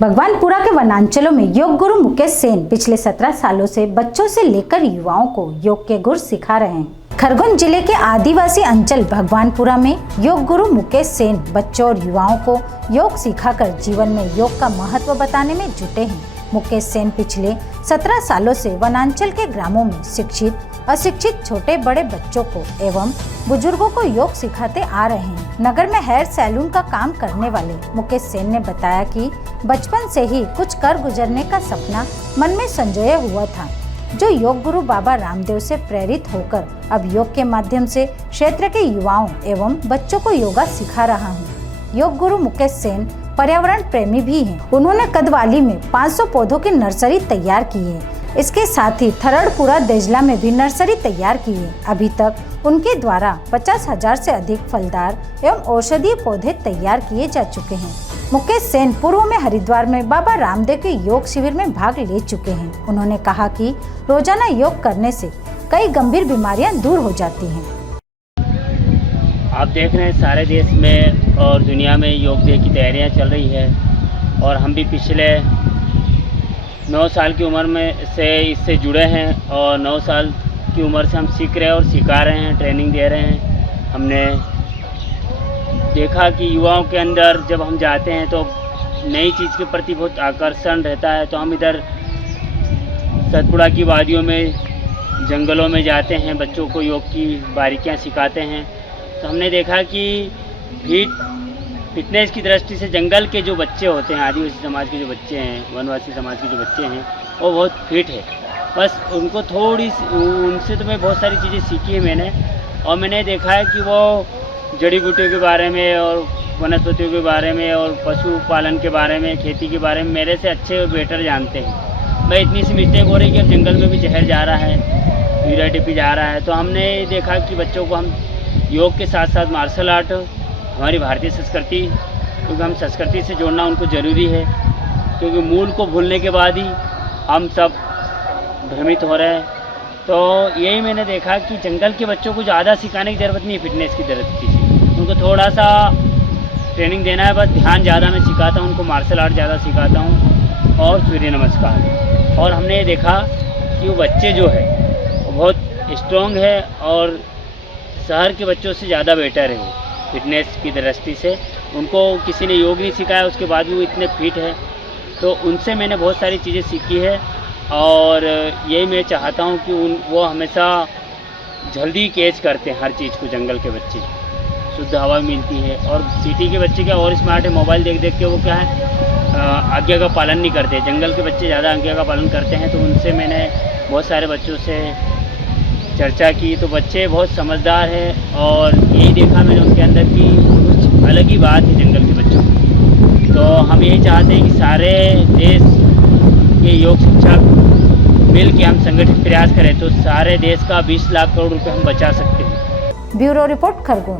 भगवानपुरा के वनांचलों में योग गुरु मुकेश सेन पिछले 17 सालों से बच्चों से लेकर युवाओं को योग के गुर सिखा रहे हैं। खरगोन जिले के आदिवासी अंचल भगवानपुरा में योग गुरु मुकेश सेन बच्चों और युवाओं को योग सिखाकर जीवन में योग का महत्व बताने में जुटे हैं। मुकेश सेन पिछले 17 सालों से वनांचल के ग्रामों में शिक्षित अशिक्षित छोटे बड़े बच्चों को एवं बुजुर्गों को योग सिखाते आ रहे हैं। नगर में हेयर सैलून का काम करने वाले मुकेश सेन ने बताया कि बचपन से ही कुछ कर गुजरने का सपना मन में संजोया हुआ था, जो योग गुरु बाबा रामदेव से प्रेरित होकर अब योग के माध्यम से क्षेत्र के युवाओं एवं बच्चों को योगा सिखा रहा हूँ। योग गुरु मुकेश सेन पर्यावरण प्रेमी भी हैं। उन्होंने कदवाली में 500 पौधों की नर्सरी तैयार की है। इसके साथ ही थरड़पुरा देजला में भी नर्सरी तैयार की है। अभी तक उनके द्वारा 50,000 से अधिक फलदार एवं औषधीय पौधे तैयार किए जा चुके हैं। मुकेश सेन पूर्व में हरिद्वार में बाबा रामदेव के योग शिविर में भाग ले चुके हैं। उन्होंने कहा कि रोजाना योग करने से कई गंभीर बीमारियां दूर हो जाती हैं। आप देख रहे हैं सारे देश में और दुनिया में योग डे की तैयारियां चल रही है और हम भी पिछले 9 साल की उम्र में से इससे जुड़े हैं और 9 साल की उम्र से हम सीख रहे हैं और सिखा रहे हैं, ट्रेनिंग दे रहे हैं। हमने देखा कि युवाओं के अंदर जब हम जाते हैं तो नई चीज़ के प्रति बहुत आकर्षण रहता है, तो हम इधर सतपुड़ा की वादियों में जंगलों में जाते हैं, बच्चों को योग की बारीकियां सिखाते हैं। तो हमने देखा कि फिटनेस की दृष्टि से जंगल के जो बच्चे होते हैं, आदिवासी समाज के जो बच्चे हैं, वनवासी समाज के जो बच्चे हैं, वो बहुत फिट है। बस उनको उनसे तो मैं बहुत सारी चीज़ें सीखी है मैंने, और मैंने देखा है कि वो जड़ी बूटियों के बारे में और वनस्पतियों के बारे में और पशुपालन के बारे में, खेती के बारे में मेरे से अच्छे और बेटर जानते हैं। मैं इतनी सी मिस्टेक हो रही कि अब जंगल में भी जहर जा रहा है, यूरिया टिपी जा रहा है। तो हमने देखा कि बच्चों को हम योग के साथ साथ मार्शल आर्ट, हमारी भारतीय संस्कृति, क्योंकि हम संस्कृति से जोड़ना उनको ज़रूरी है, क्योंकि मूल को भूलने के बाद ही हम सब भ्रमित हो रहे हैं। तो यही मैंने देखा कि जंगल के बच्चों को ज़्यादा सिखाने की ज़रूरत नहीं है फिटनेस की दृष्टि से, उनको थोड़ा सा ट्रेनिंग देना है, बस ध्यान ज़्यादा मैं सिखाता हूँ उनको, मार्शल आर्ट ज़्यादा सिखाता हूँ और सूर्य नमस्कार। और हमने ये देखा कि वो बच्चे जो है वो बहुत स्ट्रॉन्ग है और शहर के बच्चों से ज़्यादा बेटर है वो फिटनेस की दृष्टि से। उनको किसी ने योग नहीं सिखाया, उसके बाद भी वो इतने फिट है। तो उनसे मैंने बहुत सारी चीज़ें सीखी है और यही मैं चाहता हूँ कि वो हमेशा जल्दी कैच करते हैं हर चीज़ को। जंगल के बच्चे शुद्ध हवा मिलती है और सिटी के बच्चे क्या और स्मार्ट है, मोबाइल देख देख के वो क्या है आज्ञा का पालन नहीं करते। जंगल के बच्चे ज़्यादा आज्ञा का पालन करते हैं। तो उनसे मैंने बहुत सारे बच्चों से चर्चा की, तो बच्चे बहुत समझदार हैं और यही देखा मैंने उनके अंदर की कुछ अलग ही बात है जंगल के बच्चों की। तो हम यही चाहते हैं कि सारे देश के योग शिक्षक मिल के हम संगठित प्रयास करें तो सारे देश का 20 लाख करोड़ रुपए हम बचा सकते हैं। Bureau report, Khargone.